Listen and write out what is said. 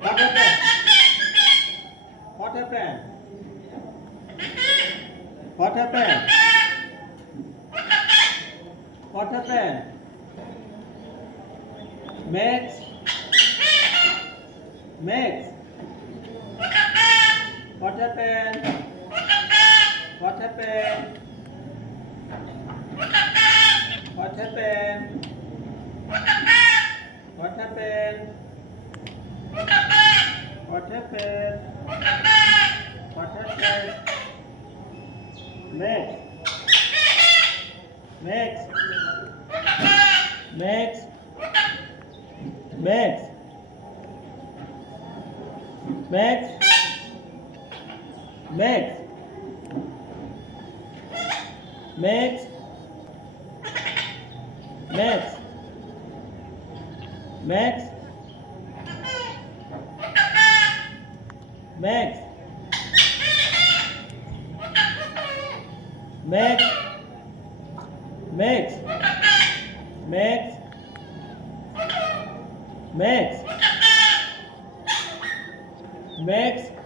What happened? What happened? What happened? What happened? Max? Max? What happened? What happened? What happened? What happened? What happened? What happened? Max? Max? Max? Max? Max? Max? Max? Max? Max? Max? Max? Max? Max? Max? Max?